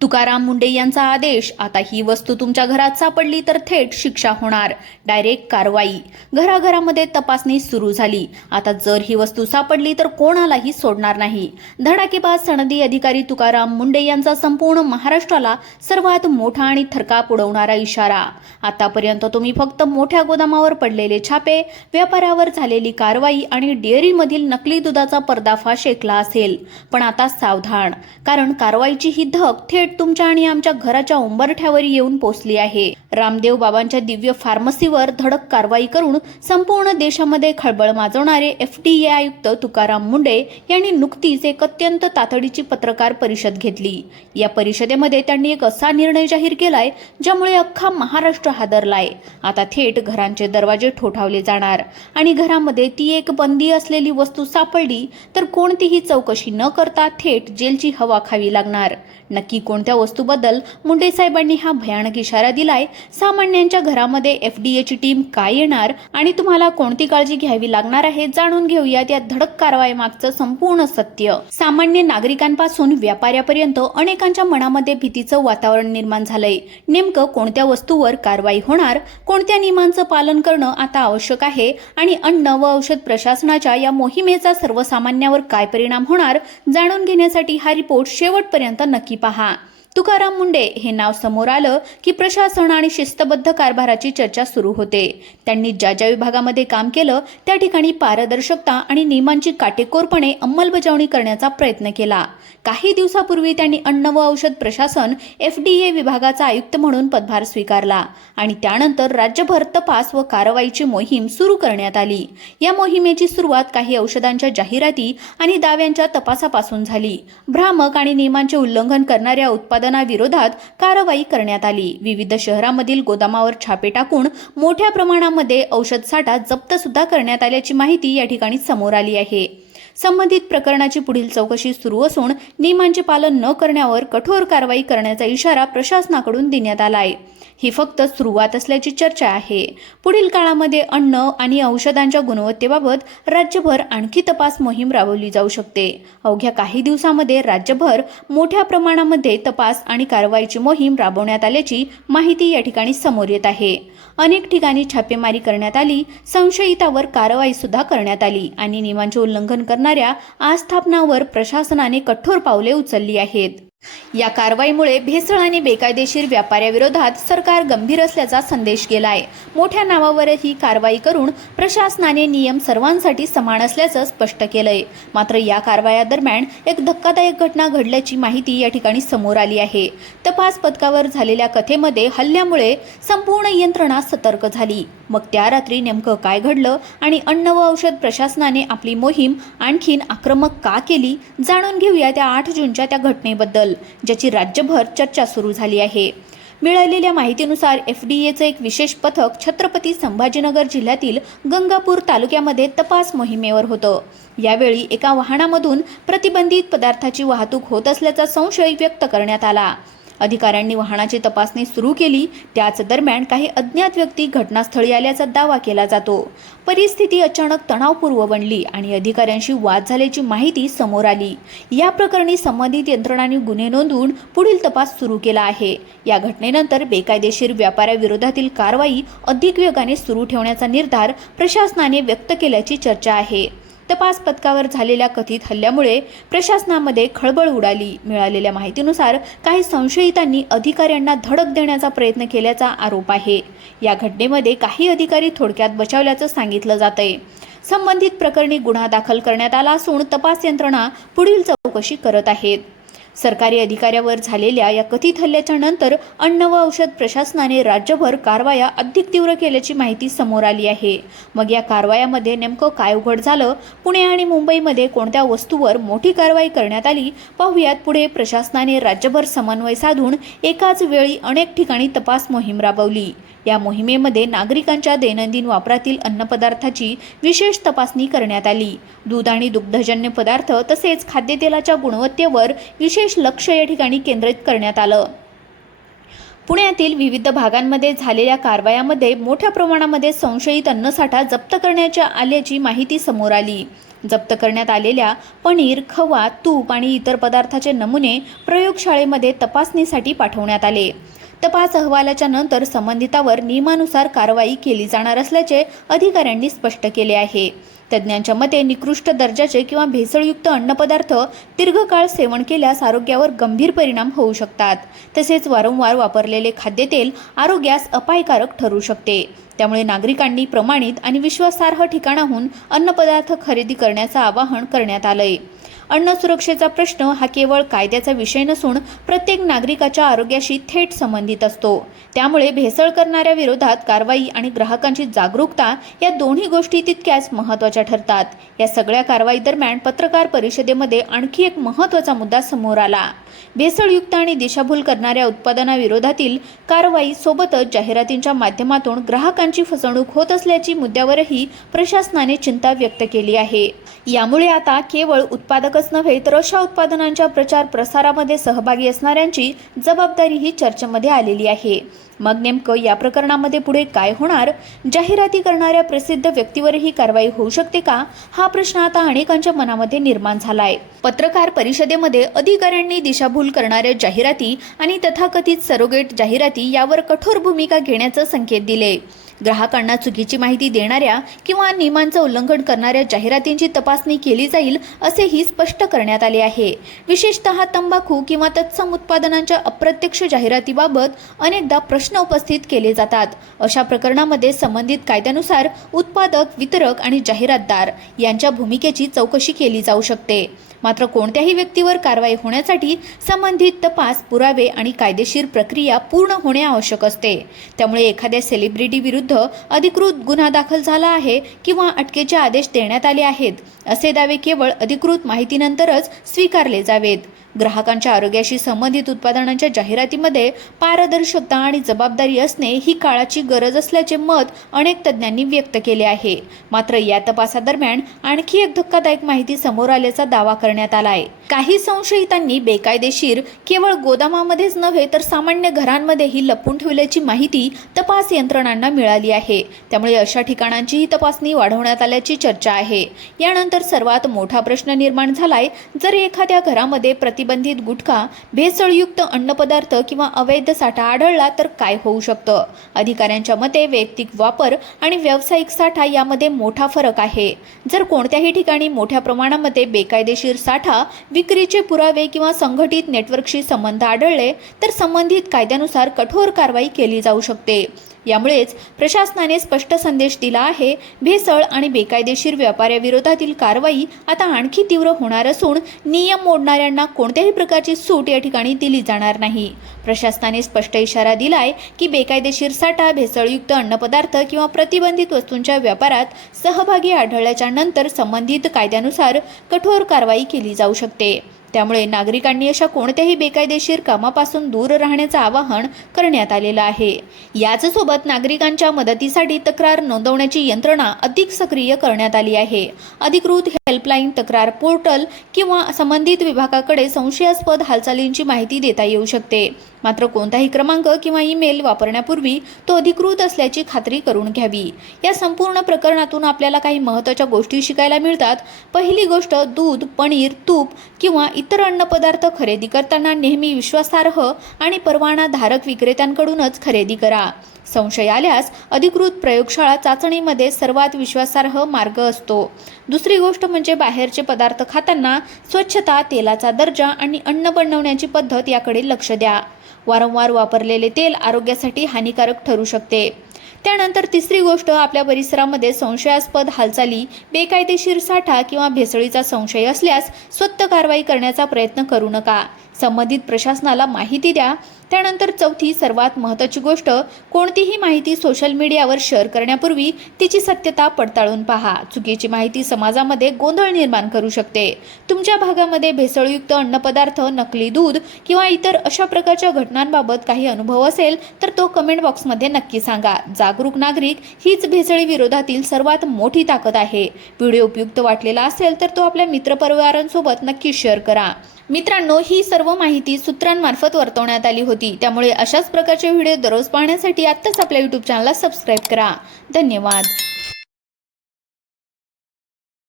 तुकाराम मुंडे यांचा आदेश, आता ही वस्तू तुमच्या घरात सापडली तर थेट शिक्षा होणार, डायरेक्ट कारवाई। घराघरामध्ये तपासणी सुरू झाली। आता जर ही वस्तू सापडली तर कोणालाही सोडणार नाही। धडाकेबाज सनदी अधिकारी तुकाराम मुंडे यांचा संपूर्ण महाराष्ट्राला सर्वात मोठा आणि थरकाप उडवणारा इशारा। आतापर्यंत तुम्ही फक्त मोठ्या गोदामावर पडलेले छापे, व्यापाऱ्यावर झालेली कारवाई आणि डेअरीमधील नकली दुधाचा पर्दाफाश ऐकला असेल, पण आता सावधान, कारण कारवाईची ही धग थेट तुमच्या आणि आमच्या घराच्या उंबरठ्यावर येऊन पोहोचली आहे। रामदेव बाबांच्या दिव्य फार्मसीवर धडक कारवाई करून संपूर्ण देशामध्ये खळबळ माजवणारे FDA आयुक्त तुकाराम मुंडे यांनी नुकतीच एक अत्यंत तातडीची पत्रकार परिषद घेतली। या परिषदेमध्ये त्यांनी एक असा निर्णय जाहीर केलाय ज्यामुळे अख्खा महाराष्ट्र हादरलाय। आता थेट घरांचे दरवाजे ठोठावले जाणार आणि घरामध्ये ती एक बंदी असलेली वस्तू सापडली तर कोणतीही चौकशी न करता थेट जेलची हवा खावी लागणार। नक्की कोणत्या वस्तूबद्दल मुंडे साहेबांनी हा भयानक इशारा दिलाय? सामान्यांच्या घरामध्ये FDA ची टीम काय येणार आणि तुम्हाला कोणती काळजी घ्यावी लागणार आहे, जाणून घेऊयात या धडक कारवाई मागचं संपूर्ण सत्य। सामान्य नागरिकांपासून व्यापाऱ्यापर्यंत अनेकांच्या मनामध्ये भीतीचं वातावरण निर्माण झालंय। नेमकं कोणत्या वस्तूवर कारवाई होणार, कोणत्या नियमांचं पालन करणं आता आवश्यक आहे आणि अन्न व औषध प्रशासनाच्या या मोहिमेचा सर्वसामान्यावर काय परिणाम होणार, जाणून घेण्यासाठी हा रिपोर्ट शेवटपर्यंत नक्की पहा। तुकाराम मुंडे हे नाव समोर आलं की प्रशासन आणि शिस्तबद्ध कारभाराची चर्चा सुरू होते। त्यांनी ज्या ज्या विभागामध्ये काम केलं त्या ठिकाणी पारदर्शकता आणि नियमांची काटेकोरपणे अंमलबजावणी करण्याचा प्रयत्न केला। काही दिवसापूर्वी त्यांनी अन्न व औषध प्रशासन FDA विभागाचा आयुक्त म्हणून पदभार स्वीकारला आणि त्यानंतर राज्यभर तपास व कारवाईची मोहीम सुरू करण्यात आली। या मोहिमेची सुरुवात काही औषधांच्या जाहिराती आणि दाव्यांच्या तपासापासून झाली। भ्रामक आणि नियमांचे उल्लंघन करणाऱ्या उत्पादनाविरोधात कारवाई करण्यात आली। विविध शहरांमधील गोदामावर छापे टाकून मोठ्या प्रमाणामध्ये औषध साठा जप्त सुद्धा करण्यात आल्याची माहिती या ठिकाणी समोर आली आहे। संबंधित प्रकरणाची पुढील चौकशी सुरू असून नियमांचे पालन न करण्यावर कठोर कारवाई करण्याचा इशारा प्रशासनाकडून देण्यात आला आहे। ही फक्त सुरुवात असल्याची चर्चा आहे। पुढील काळामध्ये अन्न आणि औषधांच्या गुणवत्तेबाबत राज्यभर आणखी तपास मोहीम राबवली जाऊ शकते। अवघ्या काही दिवसांमध्ये राज्यभर मोठ्या प्रमाणामध्ये तपास आणि कारवाईची मोहीम राबवण्यात आल्याची माहिती या ठिकाणी समोर येत आहे। अनेक ठिकाणी छापेमारी करण्यात आली, संशयितावर कारवाई सुद्धा करण्यात आली आणि नियमांचे उल्लंघन करणाऱ्या आस्थापनांवर प्रशासनाने कठोर पावले उचलली आहेत। या कारवाईमुळे भेसळ आणि बेकायदेशीर व्यापाऱ्याविरोधात सरकार गंभीर असल्याचा संदेश गेलाय। मोठ्या नावावर ही कारवाई करून प्रशासनाने नियम सर्वांसाठी समान असल्याचं स्पष्ट केलंय। मात्र या कारवाया एक धक्कादायक घटना घडल्याची माहिती या ठिकाणी समोर आली आहे। तपास पथकावर झालेल्या कथेमध्ये हल्ल्यामुळे संपूर्ण यंत्रणा सतर्क झाली। मग त्या रात्री नेमकं काय घडलं आणि अन्न व औषध प्रशासनाने आपली मोहीम आणखीन आक्रमक का केली, जाणून घेऊया त्या 8 जूनच्या त्या घटनेबद्दल, ज्याची राज्यभर चर्चा सुरू झाली आहे। मिळालेल्या माहितीनुसार FDAचं एक विशेष पथक छत्रपती संभाजीनगर जिल्ह्यातील गंगापूर तालुक्यामध्ये तपास मोहिमेवर होतं। यावेळी एका वाहनामधून प्रतिबंधित पदार्थाची वाहतूक होत असल्याचा संशय व्यक्त करण्यात आला। अधिकाऱ्यांनी वाहनाची तपासणी सुरू केली। त्याच दरम्यान काही अज्ञात व्यक्ती घटनास्थळी आल्याचा दावा केला जातो। परिस्थिती अचानक तणावपूर्ण बनली आणि अधिकाऱ्यांशी वाद झाल्याची माहिती समोर आली। या प्रकरणी संबंधित यंत्रणांनी गुन्हे नोंदवून पुढील तपास सुरू केला आहे। या घटनेनंतर बेकायदेशीर व्यापाऱ्याविरोधातील कारवाई अधिक वेगाने सुरू ठेवण्याचा निर्धार प्रशासनाने व्यक्त केल्याची चर्चा आहे। तपास पथकावर झालेल्या कथित हल्ल्यामुळे प्रशासनामध्ये खळबळ उडाली। मिळालेल्या माहितीनुसार काही संशयितांनी अधिकाऱ्यांना धडक देण्याचा प्रयत्न केल्याचा आरोप आहे। या घटनेमध्ये काही अधिकारी थोडक्यात बचावल्याचं सांगितलं जातंय। संबंधित प्रकरणी गुन्हा दाखल करण्यात आला असून तपास यंत्रणा पुढील चौकशी करत आहेत। सरकारी अधिकाऱ्यावर झालेल्या या कथित हल्ल्याच्या नंतर अन्न व औषध प्रशासनाने राज्यभर कारवाया अधिक तीव्र केल्याची माहिती समोर आली आहे। मग या कारवायामध्ये नेमकं काय उघड झालं, पुणे आणि मुंबईमध्ये कोणत्या वस्तूवर मोठी कारवाई करण्यात आली, पाहुयात पुढे। प्रशासनाने राज्यभर समन्वय साधून एकाच वेळी अनेक ठिकाणी तपास मोहीम राबवली। या मोहिमेमध्ये नागरिकांच्या दैनंदिन वापरातील अन्नपदार्थाची विशेष तपासणी करण्यात आली। दूध आणि दुग्धजन्य पदार्थ तसेच खाद्यतेलाच्या गुणवत्तेवर विशेष लक्ष या ठिकाणी केंद्रित करण्यात आलं। पुण्यातील विविध भागांमध्ये झालेल्या कारवायामध्ये मोठ्या प्रमाणामध्ये संशयित अन्नसाठा जप्त करण्यात आल्याची माहिती समोर आली। जप्त करण्यात आलेल्या पनीर, खवा, तूप आणि इतर पदार्थाचे नमुने प्रयोगशाळेमध्ये तपासणीसाठी पाठवण्यात आले। तपास अहवालाच्या नंतर संबंधितावर नियमानुसार कारवाई केली जाणार असल्याचे अधिकाऱ्यांनी स्पष्ट केले आहे। तज्ज्ञांच्या मते निकृष्ट दर्जाचे किंवा भेसळयुक्त अन्नपदार्थ दीर्घकाळ सेवन केल्यास आरोग्यावर गंभीर परिणाम होऊ शकतात। तसेच वारंवार वापरलेले खाद्यतेल आरोग्यास अपायकारक ठरू शकते। त्यामुळे नागरिकांनी प्रमाणित आणि विश्वासार्ह ठिकाणाहून अन्नपदार्थ खरेदी करण्याचं आवाहन करण्यात आलंय। अन्न सुरक्षेचा प्रश्न हा केवळ कायद्याचा विषय नसून प्रत्येक नागरिकाच्या आरोग्याशी थेट संबंधित असतो। त्यामुळे भेसळ करणाऱ्या विरोधात कारवाई आणि ग्राहकांची जागरूकता या दोन्ही गोष्टी तितक्याच महत्त्वाच्या ठरतात। या सगळ्या कारवाई दरम्यान पत्रकार परिषदेमध्ये आणखी एक महत्त्वाचा मुद्दा समोर आला। भेसळयुक्त आणि दिशाभूल करणाऱ्या उत्पादनाविरोधातील कारवाई सोबतच जाहिरातींच्या माध्यमातून ग्राहकांची फसवणूक होत असल्याची मुद्द्यावरही प्रशासनाने चिंता व्यक्त केली आहे। यामुळे आता केवळ उत्पादकच नव्हे तर अशा उत्पादनांच्या प्रचार प्रसारामध्ये सहभागी असणाऱ्यांची जबाबदारीही चर्चेमध्ये आलेली आहे। मग नेमकं या प्रकरणामध्ये पुढे काय होणार? जाहिराती करणाऱ्या प्रसिद्ध व्यक्तीवरही कारवाई होऊ शकते का? हा प्रश्न आता अनेकांच्या मनामध्ये निर्माण झालाय। पत्रकार परिषदेमध्ये अधिकाऱ्यांनी दिशाभूल करणाऱ्या जाहिराती आणि तथाकथित सरोगेट जाहिराती यावर कठोर भूमिका घेण्याचे संकेत दिले। ग्राहकांना चुकीची माहिती देणाऱ्या किंवा नियमांचं उल्लंघन करणाऱ्या जाहिरातींची तपासणी केली जाईल असेही स्पष्ट करण्यात आले आहे। विशेषतः तंबाखू किंवा तत्सम उत्पादनांच्या अप्रत्यक्ष जाहिरातीबाबत अनेकदा प्रश्न उपस्थित केले जातात। अशा प्रकरणामध्ये संबंधित कायद्यानुसार उत्पादक, वितरक आणि जाहिरातदार यांच्या भूमिकेची चौकशी केली जाऊ शकते। मात्र कोणत्याही व्यक्तीवर कारवाई होण्यासाठी संबंधित तपास, पुरावे आणि कायदेशीर प्रक्रिया पूर्ण होणे आवश्यक असते। त्यामुळे एखाद्या सेलिब्रिटी विरुद्ध अधिकृत गुन्हा दाखल झाला आहे किंवा अटकेचे आदेश देण्यात आले आहेत असे दावे केवळ अधिकृत माहितीनंतरच स्वीकारले जावेत। ग्राहकांच्या आरोग्याशी संबंधित उत्पादनांच्या जाहिरातीमध्ये पारदर्शकता आणि जबाबदारी असणे ही काळाची गरज असल्याचे मत अनेक तज्ज्ञांनी व्यक्त केले आहे। मात्र या तपासादरम्यान आणखी एक धक्कादायक माहिती समोर आल्याचा दावा करण्यात आलाय। काही संशयितांनी बेकायदेशीर केवळ गोदामामध्येच नव्हे तर सामान्य घरांमध्येही लपवून ठेवल्याची माहिती तपास यंत्रणांना मिळाली आहे। त्यामुळे अशा ठिकाणांचीही तपासणी वाढवण्यात आल्याची चर्चा आहे। यानंतर सर्वात मोठा प्रश्न निर्माण झालाय, जर एखाद्या घरामध्ये प्रतिबंधित गुटखा, भेसळयुक्त अन्नपदार्थ किंवा अवैध साठा आढळला तर काय होऊ शकतं? अधिकाऱ्यांच्या मते वैयक्तिक वापर आणि व्यावसायिक साठा यामध्ये मोठा फरक आहे। जर कोणत्याही ठिकाणी मोठ्या प्रमाणामध्ये बेकायदेशीर साठा, विक्रीचे पुरावे किंवा संघटित नेटवर्कशी संबंध आढळले तर संबंधित कायद्यानुसार कठोर कारवाई केली जाऊ शकते। यामुळेच प्रशासनाने स्पष्ट संदेश दिला आहे, भेसळ आणि बेकायदेशीर व्यापाऱ्याविरोधातील कारवाई आता आणखी तीव्र होणार असून नियम मोडणाऱ्यांना कोणत्याही प्रकारची सूट या ठिकाणी दिली जाणार नाही। प्रशासनाने स्पष्ट इशारा दिलाय की बेकायदेशीर साठा, भेसळयुक्त अन्नपदार्थ किंवा प्रतिबंधित वस्तूंच्या व्यापारात सहभागी आढळल्याच्या नंतर संबंधित कायद्यानुसार कठोर कारवाई केली जाऊ शकते। त्यामुळे नागरिकांनी अशा कोणत्याही बेकायदेशीर कामापासून दूर राहण्याचं आवाहन करण्यात आलेलं आहे। याचसोबत नागरिकांच्या मदतीसाठी तक्रार नोंदवण्याची यंत्रणा अधिक सक्रिय करण्यात आली आहे। अधिकृत हेल्पलाईन, तक्रार पोर्टल किंवा संबंधित विभागाकडे संशयास्पद हालचालींची माहिती देता येऊ शकते। मात्र कोणताही क्रमांक किंवा ईमेल वापरण्यापूर्वी तो अधिकृत असल्याची खात्री करून घ्यावी। या संपूर्ण प्रकरणातून आपल्याला काही महत्त्वाच्या गोष्टी शिकायला मिळतात। पहिली गोष्ट, दूध, पनीर, तूप किंवा इतर अन्नपदार्थ खरेदी करताना नेहमी विश्वासार्ह आणि परवानाधारक विक्रेत्यांकडूनच खरेदी करा। संशय आल्यास अधिकृत प्रयोगशाळा चाचणीमध्ये सर्वात विश्वासार्ह मार्ग असतो। दुसरी गोष्ट म्हणजे बाहेरचे पदार्थ खाताना स्वच्छता, तेलाचा दर्जा आणि अन्न बनवण्याची पद्धत याकडे लक्ष द्या। वारंवार वापरलेले तेल आरोग्यासाठी हानिकारक ठरू शकते। त्यानंतर तिसरी गोष्ट, आपल्या परिसरामध्ये संशयास्पद हालचाली, बेकायदेशीर साठा किंवा भेसळीचा संशय असल्यास स्वतः कारवाई करण्याचा प्रयत्न करू नका। संबंधित प्रशासनाला माहिती द्या। त्यानंतर चौथी सर्वात महत्त्वाची गोष्ट, कोणतीही माहिती सोशल मीडियावर शेअर करण्यापूर्वी तिची सत्यता पडताळून पहा। चुकीची माहिती समाजामध्ये गोंधळ निर्माण करू शकते। तुमच्या भागामध्ये भेसळयुक्त अन्नपदार्थ, नकली दूध किंवा इतर अशा प्रकारच्या घटनांबाबत काही अनुभव असेल तर तो कमेंट बॉक्समध्ये नक्की सांगा। जागरूक नागरिक हीच भेसळी विरोधातील सर्वात मोठी ताकद आहे। व्हिडिओ उपयुक्त वाटलेला असेल तर तो आपल्या मित्रपरिवारांसोबत नक्की शेअर करा। मित्रांनो, ही सर्व माहिती सूत्रांमार्फत वर्तवण्यात आली होती। होती. त्यामुळे अशाच प्रकारचे व्हिडिओ दररोज पाहण्यासाठी आत्ताच आपल्या YouTube चॅनलला सबस्क्राईब करा. धन्यवाद.